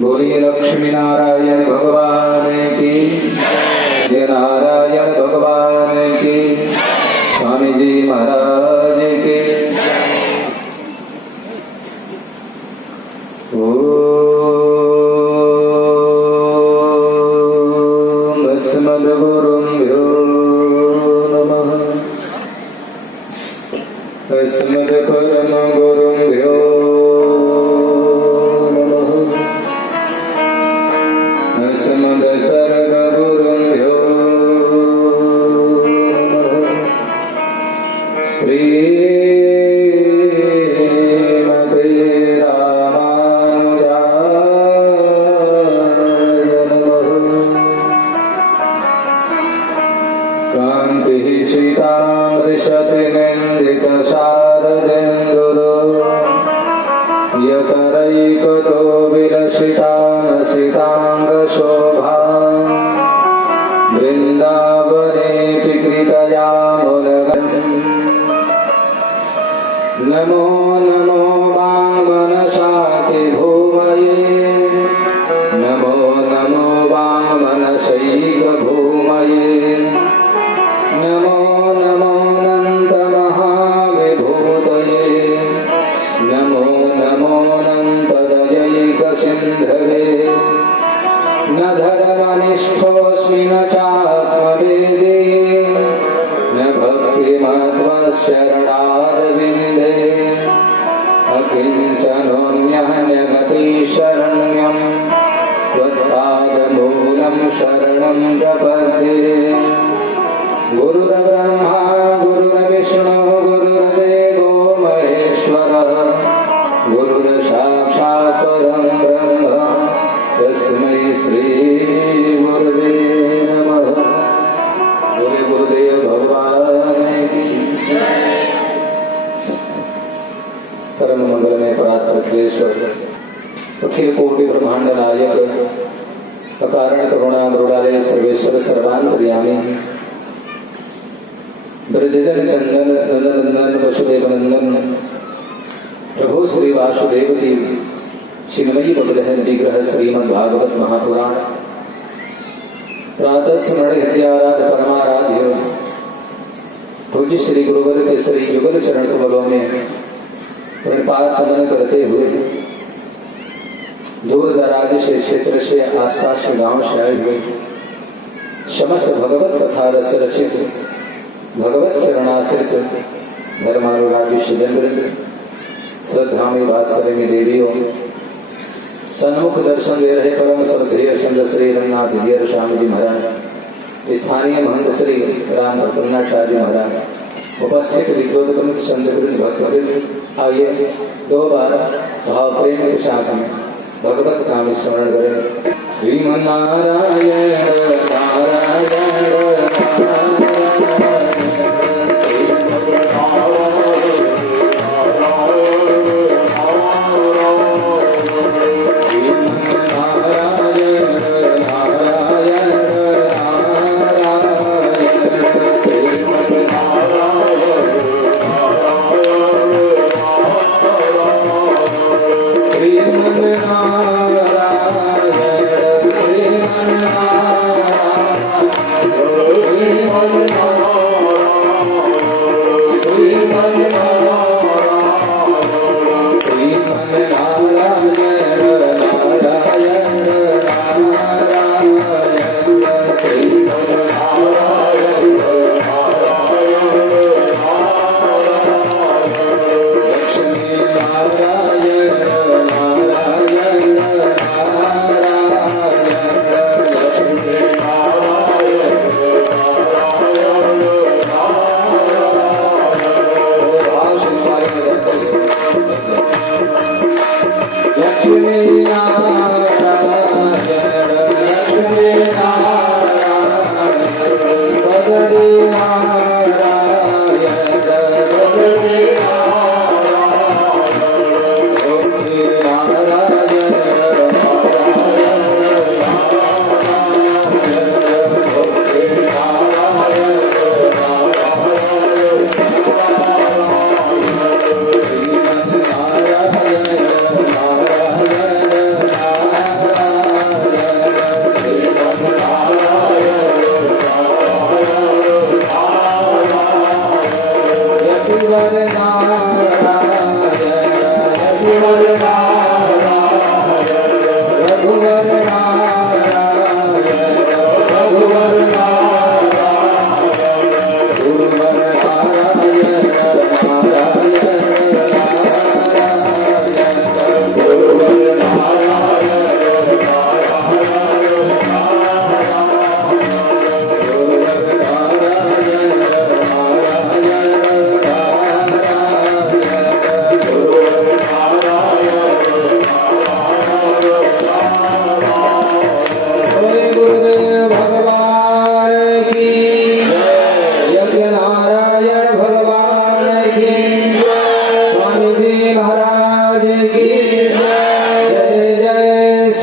बोलिए लक्ष्मी नारायण भगवान की जय। नारायण भगवान की। स्वामी जी महाराज के। ओम अस्मद्गुरुभ्यो नमः। अस्मद्परमगुरुभ्यो नमः। अस्मद्सर्वगुरुभ्यो नमः। श्रीमते रामानुजाय नमः। कान्तिः सीतामृषतिनिन्दितशारदेन्दुरो यतरैकतो विलसितामसिताङ्गशोभा वृन्दावनेऽपि कृतयामुलगम्। नमो नमो वाङ्मनसाति भूमये। नमो नमो वाङ्मनसैकभूमये। नमो नमो अनन्तमहाविभूतये। नमो नमो अनन्तदयैकसिन्धवे। न धर्मनिष्ठोऽस्मि न चात्मवेदी। न भक्तिमत्वशरणारविन्दे। अकिञ्चनोऽन्यः शरण्यं त्वत्पादमूलं शरणं प्रपद्ये। गुरुर्ब्रह्मा गुरुर्विष्णु गुरुर्देवो महेश्वरः। गुरुर्साक्षात् परं ब्रह्म तस्मै श्री गुरुवे नमः। बोले गुरुदेव भगवान की। परम मंगलमय परात्पर अखिलेश्वर अखिल कोटि ब्रह्मांड नायक अकारण करुणा मृणालय सर्वेश्वर सर्वान्तर्यामी ब्रजजन चंदन नंदनंदन वसुदेव नंदन प्रभु श्री वासुदेव की चिन्मयी भगदहन विग्रह श्रीमद् भागवत महापुराण प्रातः स्मरण हृदयाराध परमाराध्य पूज्य श्री गुरुवर के श्री युगल चरण कमलों में प्रणपात नमन करते हुए दूर दराज से क्षेत्र से आसपास के गांव से आए हुए समस्त भगवत कथा रस रचित भगवत चरणाश्रित धर्मानुरागी शिवेंद्र श्रद्धामी वात्सल्य देवियों सन्मुख दर्शन दे रहे परम श्रद्धेय संत श्री रंगनाथ धीर स्वामी जी महाराज, स्थानीय महंत श्री राम प्रपन्नाचार्य महाराज, उपस्थित विद्वत संत भक्तवृंद, आइए दो बार भाव प्रेम के साथ में भगवत नाम स्मरण करें। श्रीमन्नारायण नारायण श्रीमन्नारायण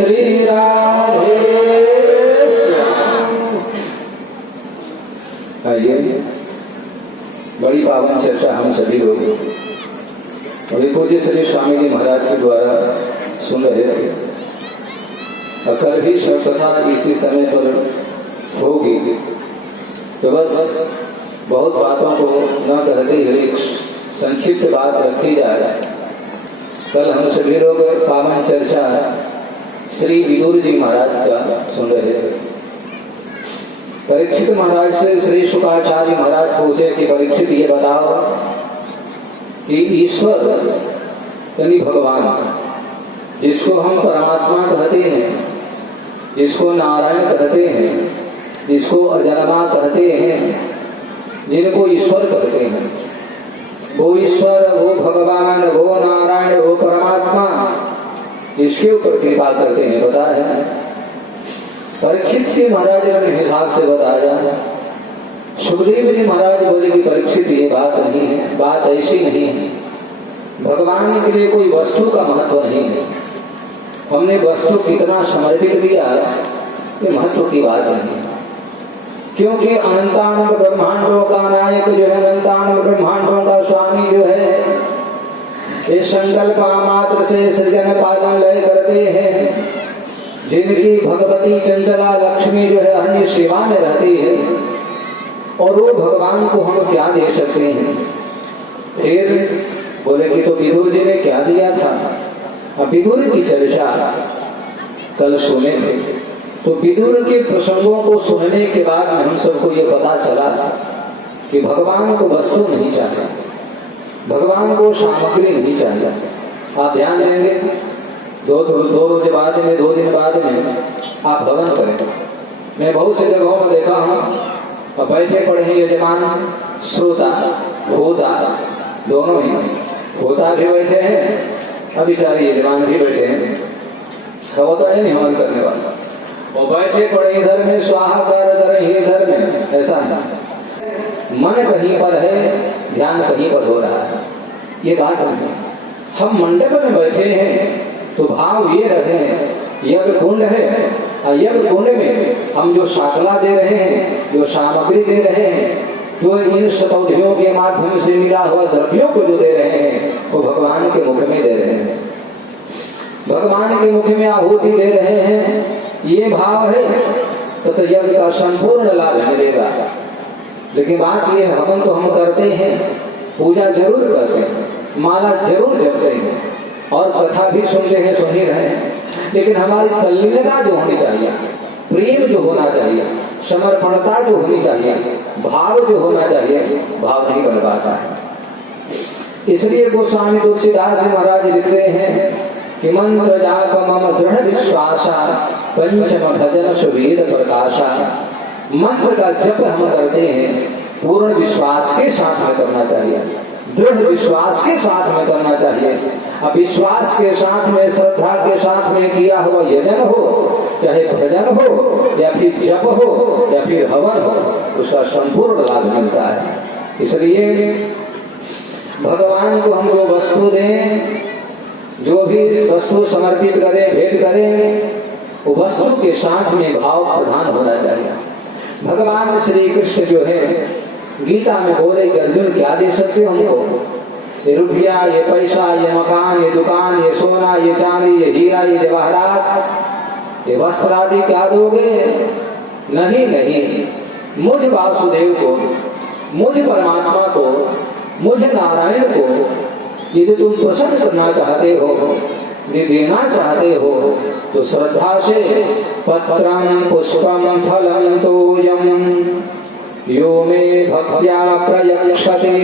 श्री राधे। आइए, बड़ी पावन चर्चा हम सभी लोग अभी पूज्य श्री स्वामी जी महाराज के द्वारा सुन रहे थे। और कल भी शव कथा इसी समय पर होगी, तो बस बहुत बातों को न कहते हुए संक्षिप्त बात रखी जाए। कल हम सभी लोग पावन चर्चा श्री विदुर जी महाराज का सुन रहे थे। परीक्षित महाराज से श्री शुकाचार्य महाराज पूछे कि परीक्षित ये बताओ कि ईश्वर यानी भगवान, जिसको हम परमात्मा कहते हैं, जिसको नारायण कहते हैं, जिसको अजन्मा कहते हैं, जिनको ईश्वर कहते हैं, वो ईश्वर, वो भगवान, वो नारायण, वो परमात्मा, इसके ऊपर कृपा करते हैं। बता है परीक्षित जी महाराज ने हिसाब से बताया। सुखदेव जी महाराज बोले कि परीक्षित ये बात नहीं है, बात ऐसी नहीं है। भगवान के लिए कोई वस्तु का महत्व नहीं है। हमने वस्तु कितना समर्पित किया ये महत्व की बात नहीं, क्योंकि अनंतानंद ब्रह्मांडों का नायक जो है, अनंतानंद ब्रह्मांडों का स्वामी जो है, ये संकल्प मात्र से सृजन पालन लय करते हैं। जिनकी भगवती चंचला लक्ष्मी जो है अन्य सेवा में रहती है, और वो भगवान को हम क्या दे सकते हैं। फिर बोले कि तो विदुर जी ने क्या दिया था। अब विदुर की चर्चा कल सुने थे, तो विदुर के प्रसंगों को सुनने के बाद में हम सबको ये पता चला कि भगवान को वस्तु नहीं चाहिए, भगवान को सामग्री नहीं चाहिए। आप ध्यान देंगे, दो रोज बाद में, 2 दिन बाद में आप भवन करें। मैं बहुत से जगहों में देखा हूँ, और बैठे पड़े हैं यजमान, श्रोता, होता दोनों ही, होता भी बैठे हैं, अभी सारे यजमान भी बैठे हैं, वो तो है नहीं हवन करने वाला, और बैठे पड़े इधर में स्वाहा कर इधर में, ऐसा मन कहीं पर है, ध्यान कहीं पर हो रहा है। ये बात नहीं। हम मंडप में बैठे हैं तो भाव ये रहे, यज्ञ कुंड है, और यज्ञ कुंड में हम जो शाकला दे रहे हैं, जो सामग्री दे रहे हैं, जो इन शतौधियों के माध्यम से मिला हुआ द्रव्यों को जो दे रहे हैं, वो भगवान के मुख में दे रहे हैं, भगवान के मुख में आहुति दे रहे हैं। ये भाव है तो यज्ञ का संपूर्ण लाभ मिलेगा। लेकिन बात ये है, हवन तो हम करते हैं, पूजा जरूर करते हैं, माला जरूर जपते हैं, और कथा भी सुनते हैं, सुन ही रहे हैं, लेकिन हमारी तल्लीनता जो होनी चाहिए, प्रेम जो होना चाहिए, समर्पणता जो होनी चाहिए, भाव जो होना चाहिए, भाव नहीं बन पाता है। इसलिए गोस्वामी तुलसीदास महाराज लिखते हैं कि मंत्र जाप मम दृढ़ विश्वासा पंचम भजन सुवेद प्रकाशा। मंत्र का जप हम करते हैं, पूर्ण विश्वास के साथ में करना चाहिए, दृढ़ विश्वास के साथ में करना चाहिए। अब विश्वास के साथ में, श्रद्धा के साथ में किया हुआ यजन हो, चाहे भजन हो, या फिर जप हो, या फिर हवन हो, उसका संपूर्ण लाभ मिलता है। इसलिए भगवान को हम जो वस्तु दें, जो भी वस्तु समर्पित करें, भेंट करें, वो वस्तु के साथ में भाव प्रधान होना चाहिए। भगवान श्री कृष्ण जो है गीता में बोले कि अर्जुन क्या दे सकते हो हमको, ये रुपया, ये पैसा, ये मकान, ये दुकान, ये सोना, ये चांदी, ये हीरा, ये जवाहरात, ये वस्त्र आदि क्या दोगे। नहीं नहीं, मुझ वासुदेव को, मुझ परमात्मा को, मुझ नारायण को यदि तुम प्रसन्न करना चाहते हो, यदि देना चाहते हो, तो श्रद्धा से पत्रं पुष्पं फलं तोयं यो मे भक्त्या प्रयक्षते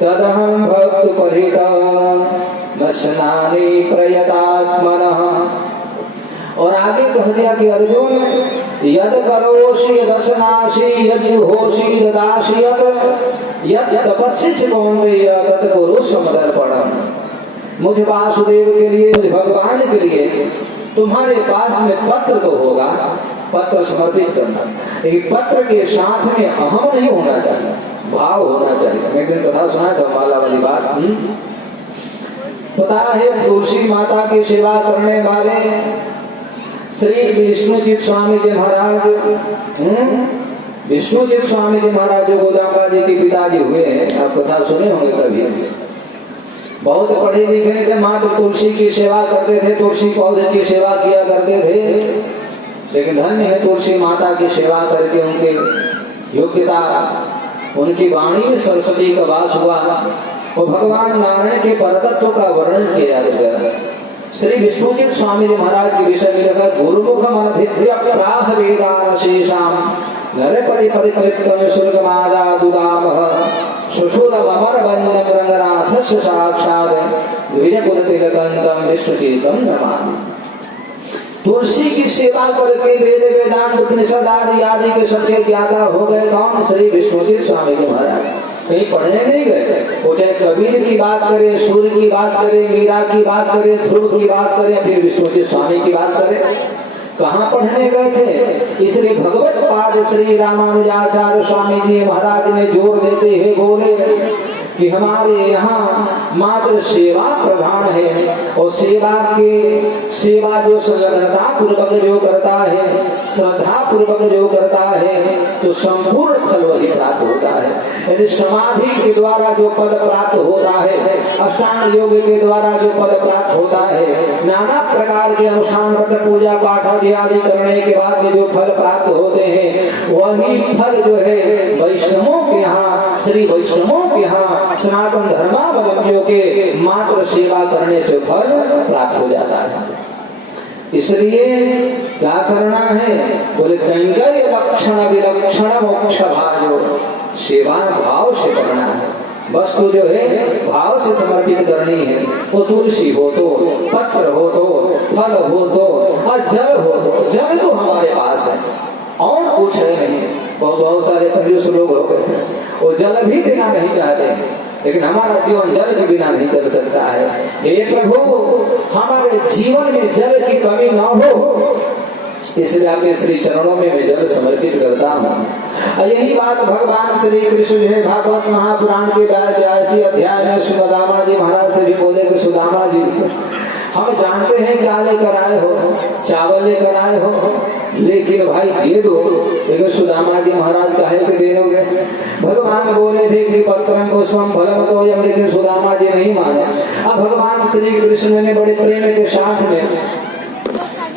तदहं भक्तपरितः नश्नामि प्रयतात्मनः। और आगे कह दिया कि अर्जुन यद करोषि यदशनासि यद जुहोषि ददासि यद तपस्सि कौन्तेय तत् कुरुष्व मदर्पणम्। मुझ वासुदेव के लिए, मुझ भगवान के लिए तुम्हारे पास में पत्र तो होगा, पत्र समर्पित करना, लेकिन पत्र के साथ में अहम नहीं होना चाहिए, भाव होना चाहिए। मैं एक दिन कथा सुना था माला वाली बात। पता है तुलसी माता की सेवा करने वाले श्री विष्णुजीत स्वामी जी महाराज, विष्णुजीत स्वामी जी महाराज जो गोदांबा जी के पिताजी हुए हैं, आप कथा सुने होंगे कभी। बहुत पढ़े लिखे थे, मात्र तुलसी की सेवा करते थे, तुलसी पौधे की सेवा किया करते थे। लेकिन धन्य है तुलसी माता की सेवा करके उनके योग्यता, उनकी वाणी में सरस्वती का वास हुआ और भगवान नारायण के परतत्व का वर्णन किया जाता है। श्री विष्णुजीत स्वामी जी महाराज के विषय में लिखा, गुरुमुख मनधिद्य प्राह वेदान शेषाम नरपरि परिकलितम सुरगमादा दुदामः सुशूरम अमर वंदम रंगनाथस्य साक्षात् विजयकुल तिलकंतम विष्णुजीतम नमामि। तुलसी की सेवा करके वेद वेदांत उपनिषद आदि के सबसे ज्यादा हो गए कौन? श्री विष्णुजीत स्वामी जी महाराज। कहीं पढ़ने नहीं गए, वो चाहे कबीर की बात करें, सूर्य की बात करें, मीरा की बात करें, ध्रुव की बात करें, फिर विष्णुजीत स्वामी की बात करें, कहाँ पढ़ने गए थे? इसलिए भगवत पाद श्री रामानुजाचार्य स्वामी जी महाराज ने जोर देते हुए बोले कि हमारे यहाँ मात्र सेवा प्रधान है और सेवा जो संलग्नता पूर्वक जो करता है, श्रद्धा पूर्वक जो करता है, तो संपूर्ण फल वही प्राप्त होता है। यदि समाधि के द्वारा जो पद प्राप्त होता है, अष्टांग योग के द्वारा जो पद प्राप्त होता है, नाना प्रकार के अनुष्ठान व्रत पूजा पाठ आदि करने के बाद जो फल प्राप्त होते हैं, वही फल जो है वैष्णवों के यहाँ, श्री वैष्णवों के यहाँ सनातन धर्मावलंबियों के मात्र सेवा करने से फल प्राप्त हो जाता है। इसलिए क्या करना है? बोले कैंकर्य लक्षण विलक्षण मोक्ष भाजो, सेवा भाव से करना है। वस्तु जो है भाव से समर्पित करनी है। वो तुलसी हो तो, पत्र हो तो, फल हो तो, और जल हो तो। जल तो हमारे पास है और कुछ है नहीं। बहुत सारे कंजूस लोग हो गए, वो जल भी देना नहीं चाहते, लेकिन हमारा जीवन जल के बिना नहीं चल सकता है। हे प्रभु, हमारे जीवन में जल की कमी न हो, इसलिए आपके श्री चरणों में मैं जल समर्पित करता हूँ। यही बात भगवान श्री कृष्ण है भागवत महापुराण के 82 अध्याय में सुदामा जी महाराज से भी बोले कि सुदामा जी, हम जानते हैं क्या लेकर आए हो, चावल लेकर आए हो, लेकिन भाई दे दो। लेकिन सुदामा जी महाराज कहे कि दे दोगे? भगवान बोले भी पत्रम पुष्पम फलम तो यम, लेकिन सुदामा जी नहीं माने। अब भगवान श्री कृष्ण ने बड़े प्रेम के साथ में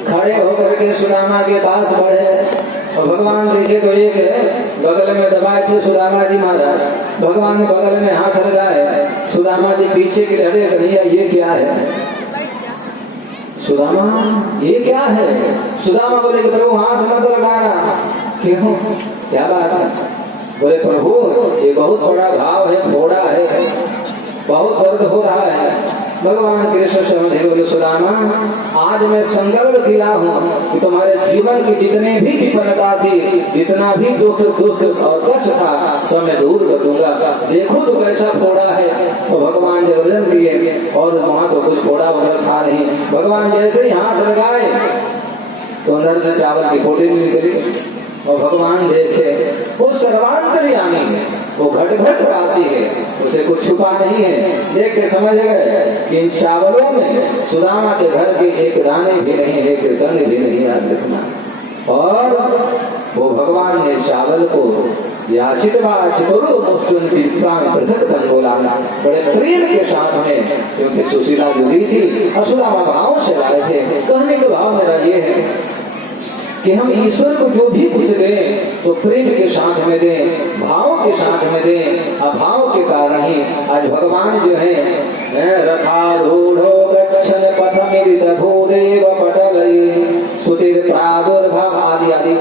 खड़े होकर के सुदामा के पास बढ़े और भगवान देखे तो एक बगल में दबाए थे सुदामा जी महाराज। भगवान ने बगल में हाथ लगाए, सुदामा जी पीछे की रहे कन्हैया ये क्या है? सुदामा ये क्या है? सुदामा बोले कि प्रभु हाथ मत लगाना। क्यों, क्या बात है? बोले प्रभु ये बहुत बड़ा घाव है, फोड़ा है, बहुत दर्द हो रहा है। भगवान कृष्ण समझे, बोले सुदामा आज मैं संकल्प किया हूँ कि तुम्हारे जीवन की जितने भी विफलता थी, जितना भी दुख और कष्ट था, सब मैं दूर कर दूंगा। देखो तो कैसा फोड़ा है। तो भगवान जबरदन किए और वहां तो कुछ फोड़ा वगैरह था नहीं। भगवान जैसे ही हाथ लगाए तो अंदर से चावल की फोड़ी निकली और भगवान देखे वो सर्वांतर्यामी है, वो घट घट वासी है, उसे कुछ छुपा नहीं है। देख के समझ गए कि इन चावलों में सुदामा के घर के एक दाने भी नहीं है, एक दाने भी नहीं, याद रखना। और वो भगवान ने चावल को याचित पृथक तन बोला, बड़े प्रेम के साथ में, क्योंकि सुशीला जुड़ी थी, असुदामा भाव से लाए थे। कहने के भाव मेरा ये है कि हम ईश्वर को जो भी कुछ दें तो प्रेम के साथ में दें, भाव के साथ में दें। अभाव के कारण ही आज भगवान जो है रथारूढ़ो गच्छन पथमिदित भूदेव पटलये सुतिर प्रादुर्भाव आदि आदि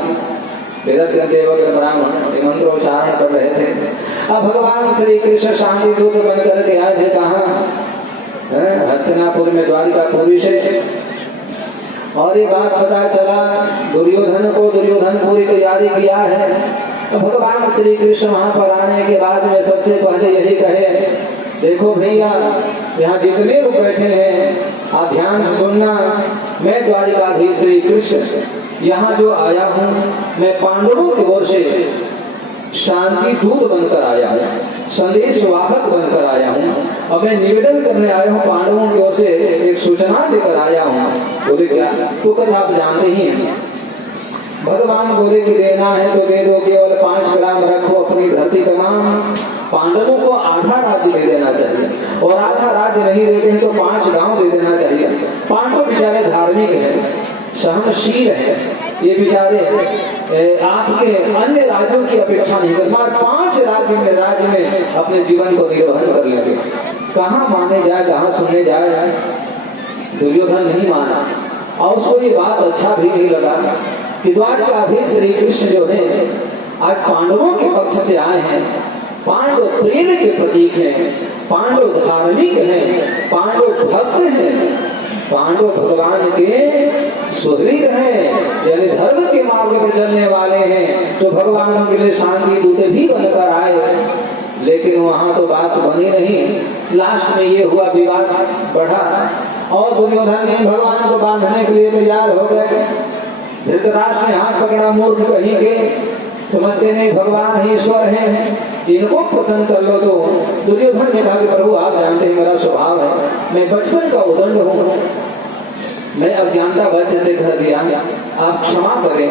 देवग्र ब्राह्मण मंत्रोच्चारण कर रहे थे। अब भगवान श्री कृष्ण शांति दूत बन करके आए थे कहाँ? हस्तिनापुर में, द्वारिकापुरी से। और ये बात पता चला दुर्योधन को, दुर्योधन पूरी तैयारी किया है। तो भगवान श्री कृष्ण वहां पर आने के बाद में सबसे पहले यही कहे, देखो भैया यहाँ जितने लोग बैठे हैं आप ध्यान से सुनना, मैं द्वारिकाधीश श्री कृष्ण यहाँ जो आया हूँ, मैं पांडवों की ओर से शांति दूत बनकर आया हूँ। संदेश वाहक बनकर आया हूँ। अब मैं निवेदन करने आया हूँ, पांडवों की ओर से एक सूचना लेकर आया हूँ। बोले क्या? तो कथा आप जानते ही हैं। भगवान बोले कि देना है तो दे दो, केवल 5 ग्राम रखो अपनी धरती तमाम। पांडवों को आधा राज्य दे देना चाहिए, और आधा राज्य नहीं देते हैं तो 5 गांव दे देना चाहिए। पांडव बेचारे धार्मिक हैं, सहनशील है, ये बेचारे आपके अन्य राज्यों की अपेक्षा नहीं करते, 5 राज्य में अपने जीवन को निर्वहन कर लेंगे। कहाँ माने जाए, कहाँ सुनने जाए? दुर्योधन नहीं माना, और उसको ये बात अच्छा भी नहीं लगा कि द्वारकाधीश श्री कृष्ण जो है आज पांडवों के पक्ष से आए हैं। पांडव प्रेम के प्रतीक हैं, पांडव धार्मिक हैं, पांडव भक्त हैं, पांडव भगवान के सुहृद हैं, यानी धर्म के मार्ग पर चलने वाले हैं। तो भगवान के लिए शांति दूत भी बनकर आए, लेकिन वहां तो बात बनी नहीं। लास्ट में ये हुआ, विवाद बढ़ा और दुर्योधन ने भगवान को बांधने के लिए तैयार हो गए। धृतराष्ट्र ने हाथ पकड़ा, मूर्ख कहीं के, समझते नहीं भगवान ही ईश्वर हैं, इनको प्रसन्न कर लो। तो दुर्योधन ने कहा कि प्रभु आप जानते हैं मेरा स्वभाव है, मैं बचपन का उदंड हूँ, मैं अज्ञानता बस से घर दिया, आप क्षमा करें।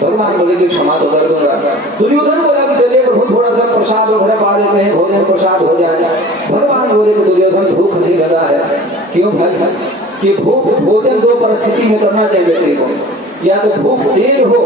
भगवान बोले कि क्षमा तो कर दूंगा। दुर्योधन बोला कि चलिए प्रभु थोड़ा सा प्रसाद वगैरह पा लेते हैं, भोजन प्रसाद हो जाए। भगवान बोले कि दुर्योधन भूख नहीं लगा है। क्यों भाई? कि भोजन 2 परिस्थिति में करना चाहिए व्यक्ति को, या तो भूख देर हो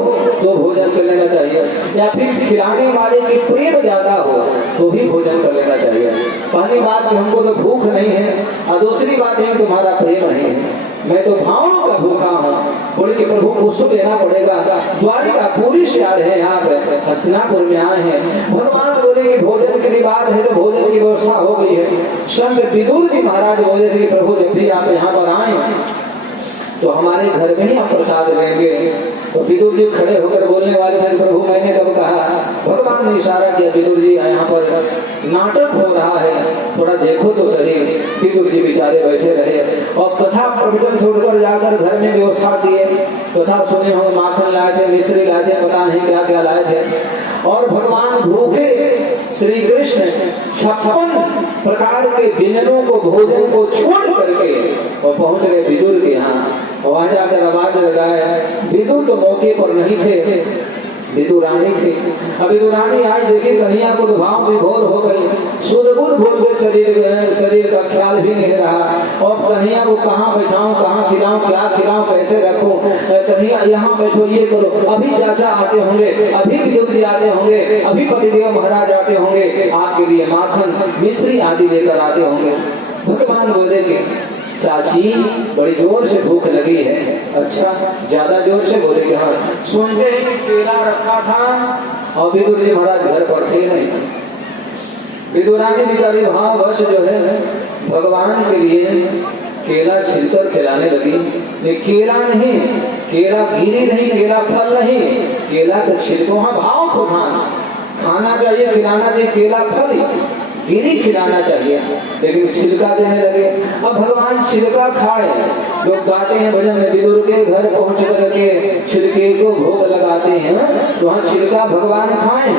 तो भोजन कर लेना चाहिए, या फिर खिलाने वाले की प्रेम ज्यादा हो तो भी भोजन कर लेना चाहिए। पहली बात कि हमको तो भूख नहीं है, और दूसरी बात है तुम्हारा प्रेम नहीं है, मैं तो भावों का भूखा हूँ। बोले कि प्रभु कुछ तो देना पड़ेगा, द्वारिका पूरी शहर है, यहाँ पे हस्तिनापुर में आए हैं। भगवान बोले कि भोजन की बात है तो भोजन की व्यवस्था हो गई है। संत विदुर जी महाराज बोले थे कि प्रभु जब भी आप यहाँ पर आए तो हमारे घर में ही आप प्रसाद लेंगे। तो विदुर जी खड़े होकर बोलने वाले थे, प्रभु मैंने कब कहा? भगवान ने इशारा किया, विदुर जी यहाँ पर नाटक हो रहा है, थोड़ा देखो तो सही। विदुर जी बेचारे बैठे रहे और कथा प्रवचन छोड़कर जाकर घर में व्यवस्था किए। कथा सुने हो, माखन लाए थे, मिश्री लाए थे, पता नहीं क्या क्या लाए थे। और भगवान भूखे श्री कृष्ण 56 प्रकार के व्यंजनों को, भोजन को छोड़ करके और पहुंच गए विदुर के यहाँ। वहां जाकर आवाज लगाया। विदुर तो मौके पर नहीं थे, विदुरानी थी। अब विदुरानी आज देखी कन्हैया को भाव विभोर हो गई, शुद्ध बुद्ध भूल गए, शरीर का ख्याल भी नहीं रहा। और कन्हैया को कहाँ बैठाऊं, कहाँ खिलाऊं, क्या खिलाऊं, कैसे रखूं? कन्हैया यहाँ बैठो, ये करो। अभी चाचा आते होंगे, अभी विदुर जी आते होंगे, अभी पतिदेव महाराज आते होंगे, आपके लिए माखन मिश्री आदि लेकर आते होंगे। भगवान बोले कि चाची बड़ी जोर से भूख लगी है। अच्छा, ज्यादा जोर से? बोले कि हाँ। सुनते ही कि केला रखा था और विदुर जी महाराज घर पर थे नहीं। विदुरानी बेचारी हाँ बस जो है भगवान के लिए केला छिलकर खिलाने लगी। ये केला नहीं, केला गिरी नहीं, केला फल नहीं, केला का छिलको। हाँ भाव प्रधान खाना चाहिए, खिलाना चाहिए, केला फल गिरी खिलाना चाहिए, लेकिन छिलका देने लगे। अब भगवान छिलका खाए, लोग गाते हैं भजन, विदुर के घर पहुंच करके छिलके को भोग लगाते हैं, तो वहाँ छिलका भगवान खाए।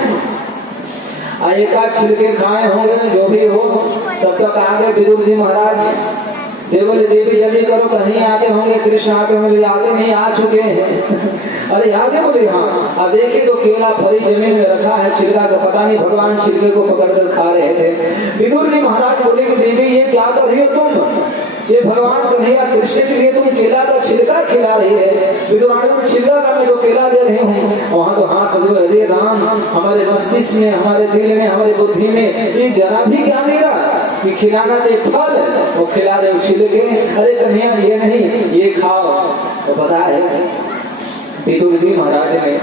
एकाध छिलके खाए होंगे, जो भी हो। तब तक आगे विदुर जी महाराज देवल देवी जल्दी करो, कन्हैया आते होंगे, कृष्ण आते होंगे, आते नहीं, आ चुके हैं। अरे आगे बोले हाँ। अब देखे तो केला फली जमीन में रखा है, छिलका का पता नहीं, भगवान छिलके को पकड़कर खा रहे थे। विदुर जी महाराज बोले कि देवी ये क्या कर रही हो तुम? ये भगवान कन्हैया कृष्ण के लिए तुम केला का छिलका खिला रही है। विदुरानी छिलका का मैं जो केला दे रही हूँ, वहाँ तो हाथ अरे राम, हमारे मस्तिष्क में, हमारे दिल में, हमारी बुद्धि में ये जरा भी क्या नहीं रहा कि खिलाना चाहिए फल, वो खिला रहे छिलके। अरे कन्हैया ये नहीं, ये खाओ। तो पता है विदुर जी महाराज ने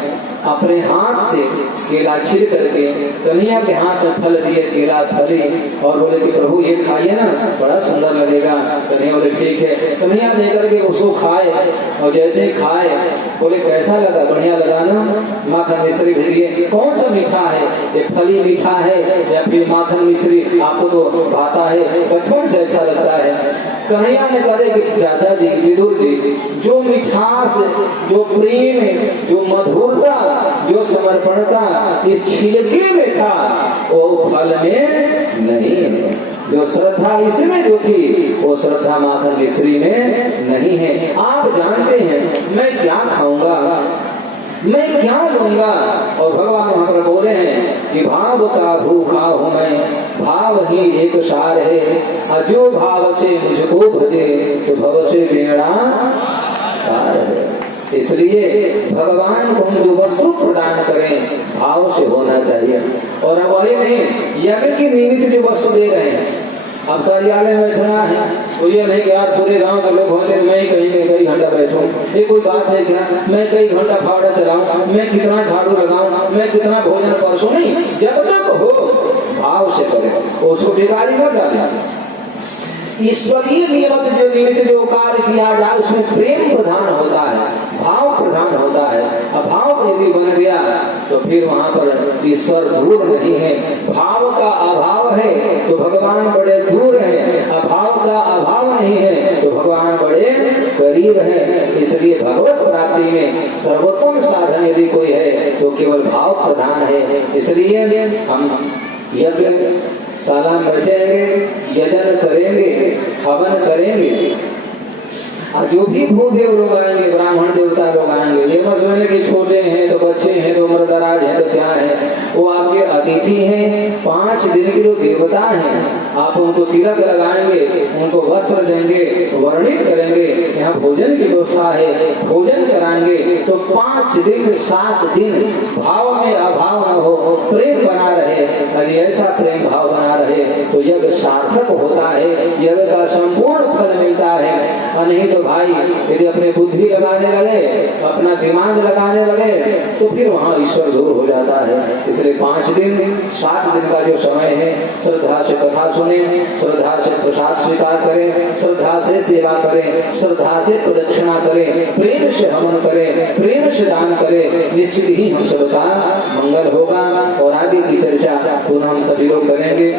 अपने हाथ से केला छिल करके कन्हैया के हाथ में फल दिए, केला फली, और बोले कि प्रभु ये खाइए ना, बड़ा सुंदर लगेगा। कन्हैया बोले ठीक है। कन्हैया लेकर के उसको खाए, और जैसे ही खाए बोले कैसा लगा? बढ़िया लगा ना? माखन मिश्री दिए। कौन सा मीठा है? ये फली मीठा है या फिर माखन मिश्री? आपको तो भाता है, बचपन से अच्छा लगता है। कन्हैया ने कहा कि चाचा जी, विदुर जी, जो मिठास, जो प्रेम में जो मधुरता, जो समर्पणता इस छिलके में था, वो फल में नहीं है। जो श्रद्धा इसमें जो थी, वो श्रद्धा माखन मिश्री में नहीं है। आप जानते हैं मैं क्या खाऊंगा, मैं क्या लूंगा, और भगवान वहां पर बोले हैं कि भाव का भूखा हूं मैं, भाव ही एक सार है, जो भाव से मुझको भजे तो भव से बेड़ा पार है। इसलिए भगवान को हम जो वस्तु प्रदान करें भाव से होना चाहिए। और अब वही नहीं, यज्ञ की निमित्त जो वस्तु दे रहे हैं, अब कार्यालय में सुना है तो ये नहीं कि यार पूरे गांव के लोग होते मैं कई घंटा बैठूं, ये कोई बात है क्या? मैं कई घंटा फावड़ा चलाऊं, मैं कितना झाड़ू लगाऊं, मैं कितना भोजन परसों, नहीं। जब तक हो भाव से करें, उसको बेकारी मत डालें। ईश्वरीय निमित्त जो कार्य किया जाए उसमें प्रेम प्रधान होता है, भाव प्रधान होता है। अभाव यदि बन गया तो फिर वहां पर ईश्वर दूर नहीं है। भाव का अभाव है तो भगवान बड़े दूर है, अभाव का अभाव नहीं है तो भगवान बड़े करीब है। इसलिए भगवत प्राप्ति में सर्वोत्तम साधन यदि कोई है तो केवल भाव प्रधान है। इसलिए हम यज्ञ शाला में बैठेंगे, यजन करेंगे, हवन करेंगे, और जो भी भूदेव लोग आएंगे, ब्राह्मण देवता लोग आएंगे, ये मत समझे कि छोटे हैं तो बच्चे हैं तो मर्दराज हैं तो क्या है, वो आपके अतिथि हैं। 5 दिन के जो देवता हैं, आप उनको तिलक लगाएंगे, उनको वस्त्र देंगे, वर्णित करेंगे, यहाँ भोजन की व्यवस्था है, भोजन कराएंगे, तो 5 दिन 7 दिन भाव में अभाव न हो, प्रेम बना रहे। यदि ऐसा प्रेम भाव बना रहे तो यज्ञ सार्थक होता है, यज्ञ का संपूर्ण फल मिलता है। और नहीं तो भाई यदि अपने बुद्धि लगाने लगे, अपना दिमाग लगाने लगे, तो फिर वहाँ ईश्वर दूर हो जाता है। इसलिए 5 दिन 7 दिन का जो समय है, श्रद्धा से कथा सुने, श्रद्धा से प्रसाद स्वीकार करें, श्रद्धा से सेवा करें, श्रद्धा से प्रदक्षिणा करें, प्रेम से हवन करें, प्रेम से दान करें, निश्चित ही हम सबका मंगल होगा। और आगे की चर्चा पुनः हम सभी लोग करेंगे।